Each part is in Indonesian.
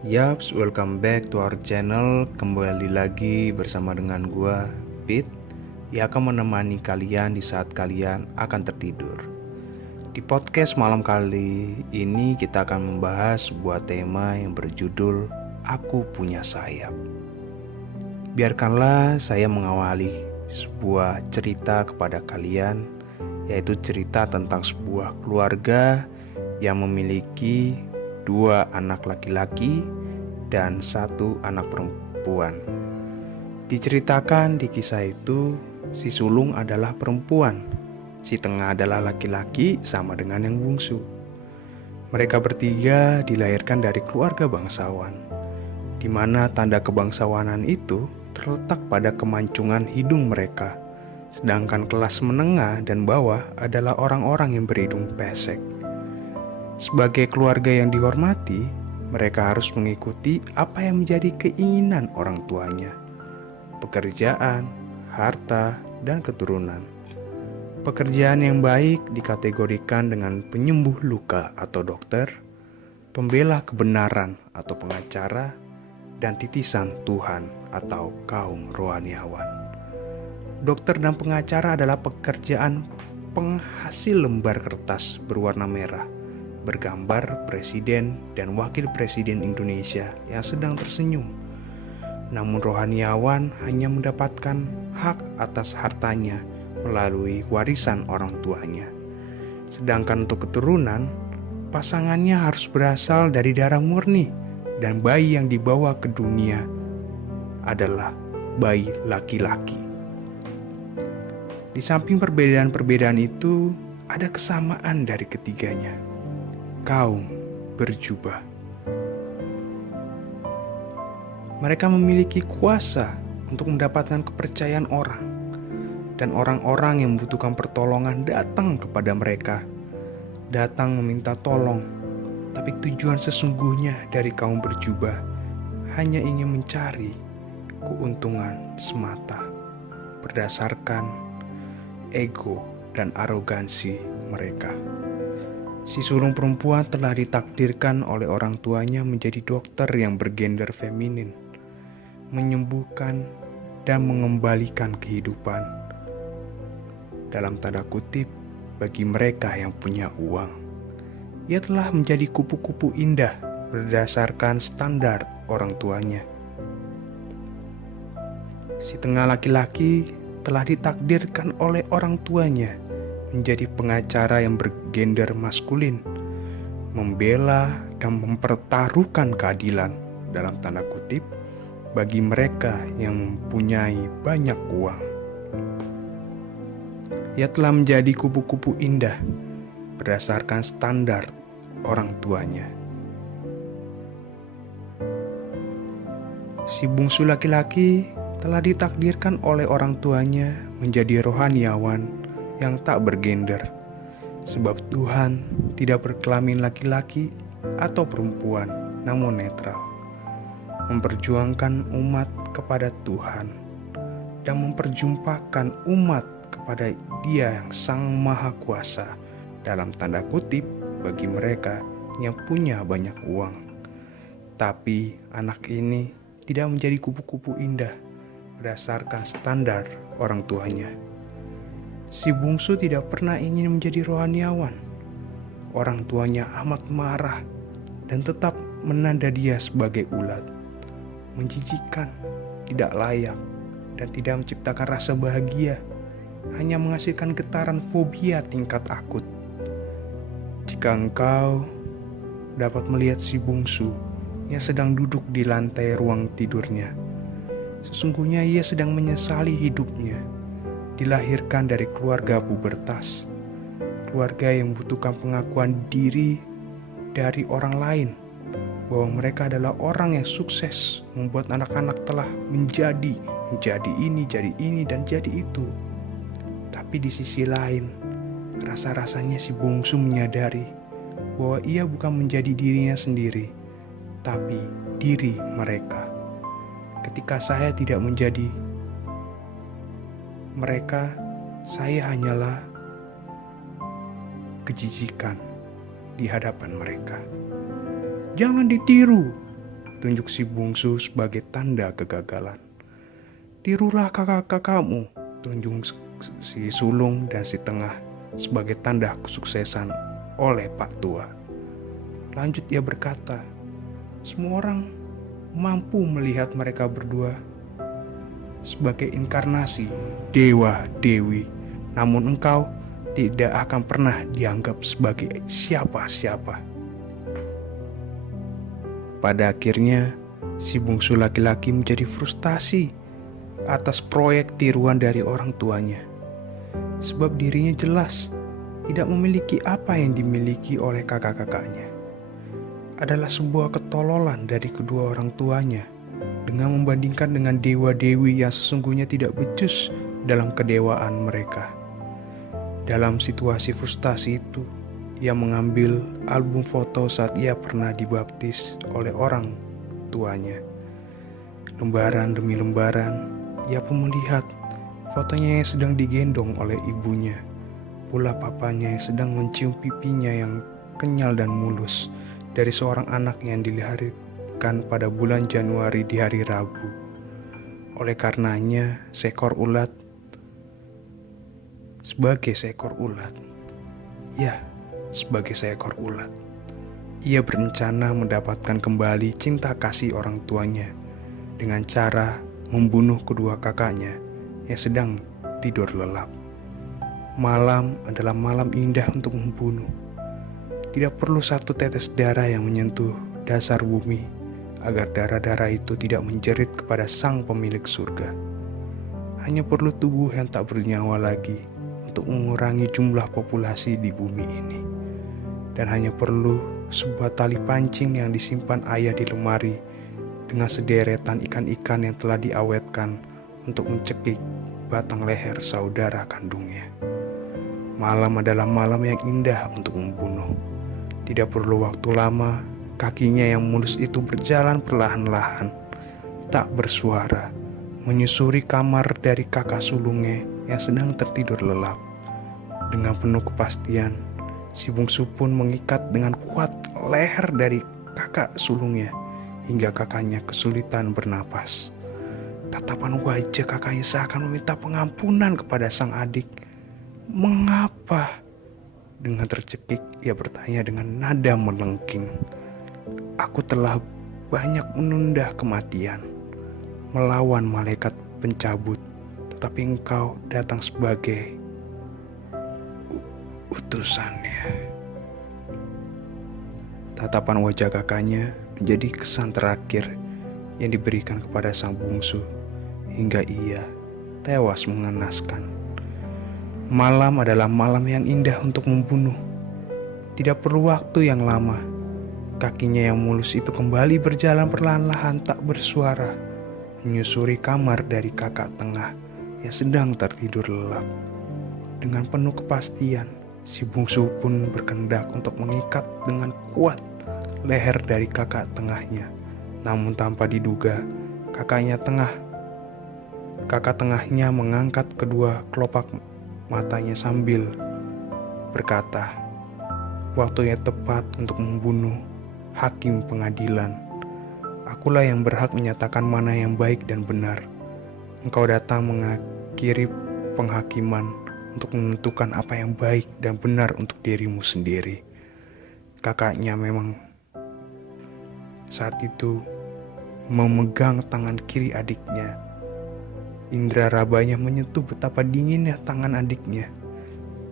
Yaps, welcome back to our channel. Kembali lagi bersama dengan gua, Pit, yang akan menemani kalian di saat kalian akan tertidur. Di podcast malam kali ini kita akan membahas sebuah tema yang berjudul Aku Punya Sayap. Biarkanlah saya mengawali sebuah cerita kepada kalian, yaitu cerita tentang sebuah keluarga yang memiliki 2 anak laki-laki dan 1 anak perempuan. Diceritakan di kisah itu, si sulung adalah perempuan, si tengah adalah laki-laki sama dengan yang bungsu. Mereka bertiga dilahirkan dari keluarga bangsawan, di mana tanda kebangsawanan itu terletak pada kemancungan hidung mereka, sedangkan kelas menengah dan bawah adalah orang-orang yang berhidung pesek. Sebagai keluarga yang dihormati, mereka harus mengikuti apa yang menjadi keinginan orang tuanya: pekerjaan, harta, dan keturunan. Pekerjaan yang baik dikategorikan dengan penyembuh luka atau dokter, pembela kebenaran atau pengacara, dan titisan Tuhan atau kaum rohaniawan. Dokter dan pengacara adalah pekerjaan penghasil lembar kertas berwarna merah bergambar Presiden dan Wakil Presiden Indonesia yang sedang tersenyum. Namun rohaniawan hanya mendapatkan hak atas hartanya melalui warisan orang tuanya. Sedangkan untuk keturunan, pasangannya harus berasal dari darah murni, dan bayi yang dibawa ke dunia adalah bayi laki-laki. Di samping perbedaan-perbedaan itu, ada kesamaan dari ketiganya: kaum berjubah. Mereka memiliki kuasa untuk mendapatkan kepercayaan orang, dan orang-orang yang membutuhkan pertolongan datang kepada mereka, datang meminta tolong. Tapi tujuan sesungguhnya dari kaum berjubah hanya ingin mencari keuntungan semata, berdasarkan ego dan arogansi mereka. Si sulung perempuan telah ditakdirkan oleh orang tuanya menjadi dokter yang bergender feminin, menyembuhkan dan mengembalikan kehidupan, dalam tanda kutip, bagi mereka yang punya uang. Ia telah menjadi kupu-kupu indah berdasarkan standar orang tuanya. Si tengah laki-laki telah ditakdirkan oleh orang tuanya menjadi pengacara yang bergender maskulin, membela dan mempertaruhkan keadilan, dalam tanda kutip, bagi mereka yang mempunyai banyak uang. Ia telah menjadi kupu-kupu indah berdasarkan standar orang tuanya. Si bungsu laki-laki telah ditakdirkan oleh orang tuanya menjadi rohaniawan yang tak bergender, sebab Tuhan tidak berkelamin laki-laki atau perempuan, namun netral, memperjuangkan umat kepada Tuhan dan memperjumpakan umat kepada Dia yang Sang Maha Kuasa, dalam tanda kutip, bagi mereka yang punya banyak uang. Tapi anak ini tidak menjadi kupu-kupu indah berdasarkan standar orang tuanya. Si bungsu tidak pernah ingin menjadi rohaniawan. Orang tuanya amat marah dan tetap menanda dia sebagai ulat, menjijikkan, tidak layak, dan tidak menciptakan rasa bahagia, hanya menghasilkan getaran fobia tingkat akut. Jika engkau dapat melihat si bungsu yang sedang duduk di lantai ruang tidurnya, sesungguhnya ia sedang menyesali hidupnya. Dilahirkan dari keluarga pubertas, keluarga yang membutuhkan pengakuan diri dari orang lain bahwa mereka adalah orang yang sukses, membuat anak-anak telah menjadi ini, dan jadi itu. Tapi di sisi lain, rasa-rasanya si bungsu menyadari bahwa ia bukan menjadi dirinya sendiri, tapi diri mereka. Ketika saya tidak menjadi mereka, saya hanyalah kejijikan di hadapan mereka. Jangan ditiru, tunjuk si bungsu sebagai tanda kegagalan. Tirulah kakak-kakakmu, tunjuk si sulung dan si tengah sebagai tanda kesuksesan oleh Pak Tua. Lanjut ia berkata, semua orang mampu melihat mereka berdua sebagai inkarnasi dewa dewi, namun engkau tidak akan pernah dianggap sebagai siapa-siapa. Pada akhirnya, si bungsu laki-laki menjadi frustasi atas proyek tiruan dari orang tuanya. Sebab dirinya jelas tidak memiliki apa yang dimiliki oleh kakak-kakaknya. Adalah sebuah ketololan dari kedua orang tuanya dengan membandingkan dengan dewa-dewi yang sesungguhnya tidak becus dalam kedewaan mereka. Dalam situasi frustasi itu, ia mengambil album foto saat ia pernah dibaptis oleh orang tuanya. Lembaran demi lembaran, ia pun melihat fotonya yang sedang digendong oleh ibunya, pula papanya yang sedang mencium pipinya yang kenyal dan mulus dari seorang anak yang dilahirkan pada bulan Januari di hari Rabu. Oleh karenanya, seekor ulat sebagai seekor ulat, ia berencana mendapatkan kembali cinta kasih orang tuanya dengan cara membunuh kedua kakaknya yang sedang tidur lelap. Malam adalah malam indah untuk membunuh. Tidak perlu satu tetes darah yang menyentuh dasar bumi agar darah-darah itu tidak menjerit kepada sang pemilik surga. Hanya perlu tubuh yang tak bernyawa lagi untuk mengurangi jumlah populasi di bumi ini. Dan hanya perlu sebuah tali pancing yang disimpan ayah di lemari dengan sederetan ikan-ikan yang telah diawetkan untuk mencekik batang leher saudara kandungnya. Malam adalah malam yang indah untuk membunuh. Tidak perlu waktu lama, kakinya yang mulus itu berjalan perlahan-lahan, tak bersuara, menyusuri kamar dari kakak sulungnya yang sedang tertidur lelap. Dengan penuh kepastian, si bungsu pun mengikat dengan kuat leher dari kakak sulungnya hingga kakaknya kesulitan bernapas. Tatapan wajah kakaknya seakan meminta pengampunan kepada sang adik. Mengapa? Dengan tercekik ia bertanya dengan nada melengking. Aku telah banyak menunda kematian, melawan malaikat pencabut, tetapi engkau datang sebagai utusannya. Tatapan wajah kakaknya menjadi kesan terakhir yang diberikan kepada sang bungsu hingga ia tewas mengenaskan. Malam adalah malam yang indah untuk membunuh. Tidak perlu waktu yang lama. Kakinya yang mulus itu kembali berjalan perlahan-lahan tak bersuara, menyusuri kamar dari kakak tengah yang sedang tertidur lelap. Dengan penuh kepastian, si bungsu pun berkehendak untuk mengikat dengan kuat leher dari kakak tengahnya. Namun tanpa diduga, kakak tengahnya mengangkat kedua kelopak matanya sambil berkata, waktunya tepat untuk membunuh hakim pengadilan. Akulah yang berhak menyatakan mana yang baik dan benar. Engkau datang mengakhiri penghakiman untuk menentukan apa yang baik dan benar untuk dirimu sendiri. Kakaknya memang saat itu memegang tangan kiri adiknya. Indra rabanya menyentuh betapa dinginnya tangan adiknya,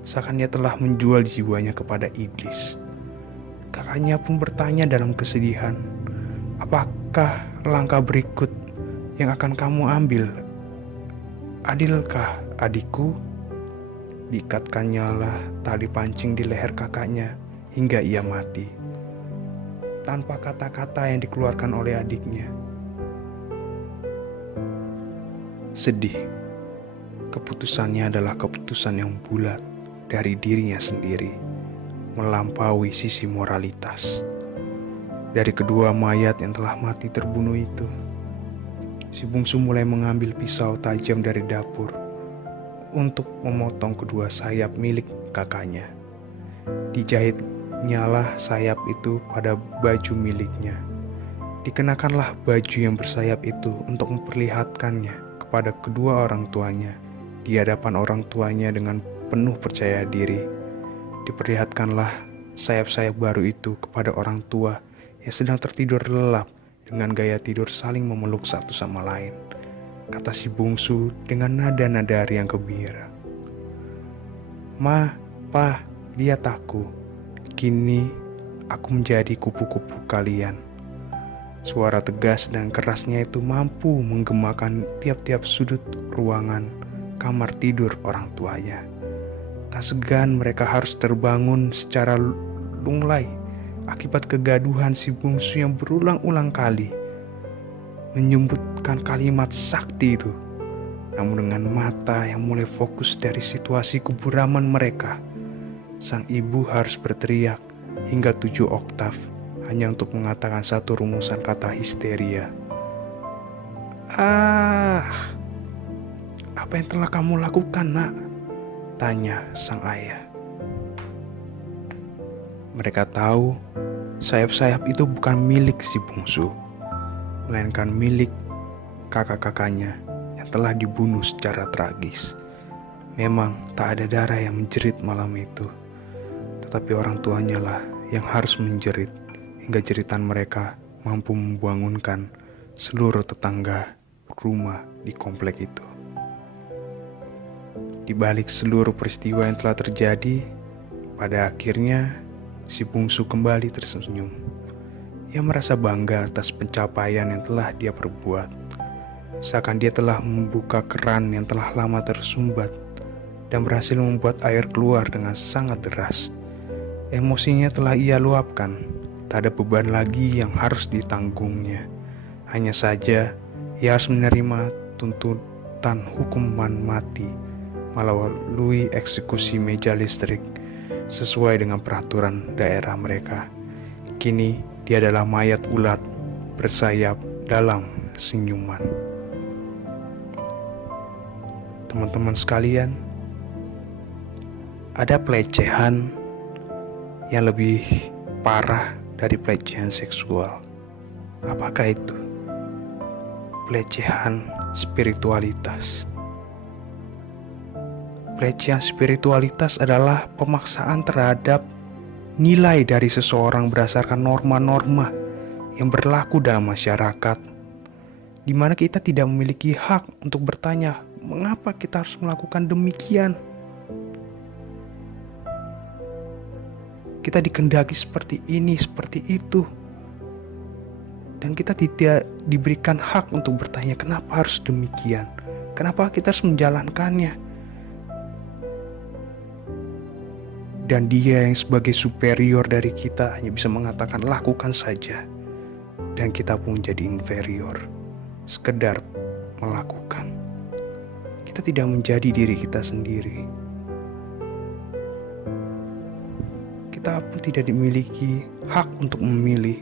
seakan ia telah menjual jiwanya kepada iblis. Kakaknya pun bertanya dalam kesedihan, apakah langkah berikut yang akan kamu ambil? Adilkah adikku? Diikatkannya lah tali pancing di leher kakaknya hingga ia mati, tanpa kata-kata yang dikeluarkan oleh adiknya. Sedih, keputusannya adalah keputusan yang bulat dari dirinya sendiri, melampaui sisi moralitas. Dari kedua mayat yang telah mati terbunuh itu, si bungsu mulai mengambil pisau tajam dari dapur untuk memotong kedua sayap milik kakaknya. Dijahitnyalah sayap itu pada baju miliknya. Dikenakanlah baju yang bersayap itu untuk memperlihatkannya kepada kedua orang tuanya di hadapan orang tuanya dengan penuh percaya diri. Diperlihatkanlah sayap-sayap baru itu kepada orang tua yang sedang tertidur lelap dengan gaya tidur saling memeluk satu sama lain, kata si bungsu dengan nada-nada riang gembira. Ma, Pa, lihat aku. Kini aku menjadi kupu-kupu kalian. Suara tegas dan kerasnya itu mampu menggemakan tiap-tiap sudut ruangan kamar tidur orang tuanya. Tak segan mereka harus terbangun secara lunglai akibat kegaduhan si bungsu yang berulang-ulang kali menyebutkan kalimat sakti itu. Namun dengan mata yang mulai fokus dari situasi keburaman mereka, sang ibu harus berteriak hingga 7 oktav hanya untuk mengatakan satu rumusan kata histeria. Apa yang telah kamu lakukan, Nak? Tanya sang ayah. Mereka tahu sayap-sayap itu bukan milik si bungsu, melainkan milik kakak-kakaknya yang telah dibunuh secara tragis. Memang tak ada darah yang menjerit malam itu, tetapi orang tuanya lah yang harus menjerit hingga jeritan mereka mampu membangunkan seluruh tetangga rumah di komplek itu. Di balik seluruh peristiwa yang telah terjadi, pada akhirnya si bungsu kembali tersenyum. Ia merasa bangga atas pencapaian yang telah dia perbuat. Seakan dia telah membuka keran yang telah lama tersumbat dan berhasil membuat air keluar dengan sangat deras. Emosinya telah ia luapkan. Tak ada beban lagi yang harus ditanggungnya. Hanya saja ia harus menerima tuntutan hukuman mati melalui eksekusi meja listrik sesuai dengan peraturan daerah mereka. Kini dia adalah mayat ulat bersayap dalam senyuman. Teman-teman sekalian, ada pelecehan yang lebih parah dari pelecehan seksual. Apakah itu? Pelecehan spiritualitas. Pelecehan spiritualitas adalah pemaksaan terhadap nilai dari seseorang berdasarkan norma-norma yang berlaku dalam masyarakat, di mana kita tidak memiliki hak untuk bertanya, mengapa kita harus melakukan demikian? Kita dikehendaki seperti ini, seperti itu. Dan kita tidak diberikan hak untuk bertanya, kenapa harus demikian? Kenapa kita harus menjalankannya? Dan dia yang sebagai superior dari kita hanya bisa mengatakan lakukan saja. Dan kita pun menjadi inferior, sekedar melakukan. Kita tidak menjadi diri kita sendiri. Kita pun tidak dimiliki hak untuk memilih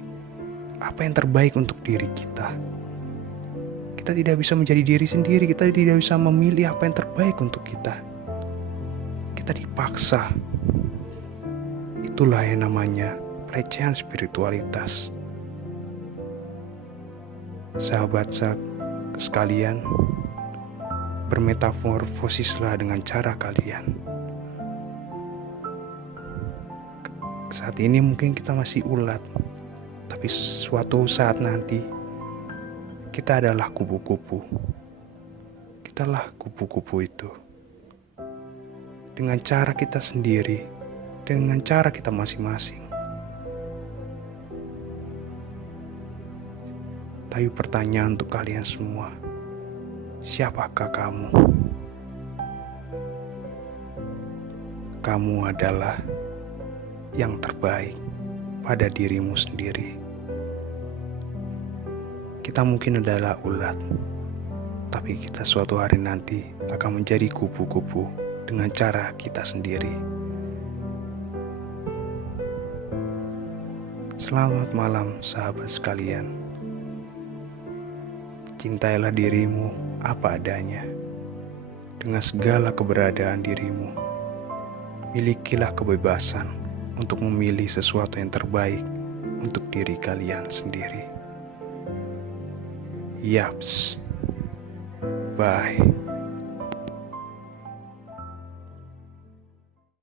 apa yang terbaik untuk diri kita. Kita tidak bisa menjadi diri sendiri, kita tidak bisa memilih apa yang terbaik untuk kita. Kita dipaksa. Itulah yang namanya pelecehan spiritualitas. Sahabat sekalian, bermetamorfosislah dengan cara kalian. Saat ini mungkin kita masih ulat, tapi suatu saat nanti kita adalah kupu-kupu. Kitalah kupu-kupu itu. Dengan cara kita sendiri, dengan cara kita masing-masing. Tapi pertanyaan untuk kalian semua, siapakah kamu? Kamu adalah yang terbaik pada dirimu sendiri. Kita mungkin adalah ulat, tapi kita suatu hari nanti akan menjadi kupu-kupu dengan cara kita sendiri. Selamat malam sahabat sekalian. Cintailah dirimu apa adanya, dengan segala keberadaan dirimu. Milikilah kebebasan untuk memilih sesuatu yang terbaik untuk diri kalian sendiri. Yaps. Bye.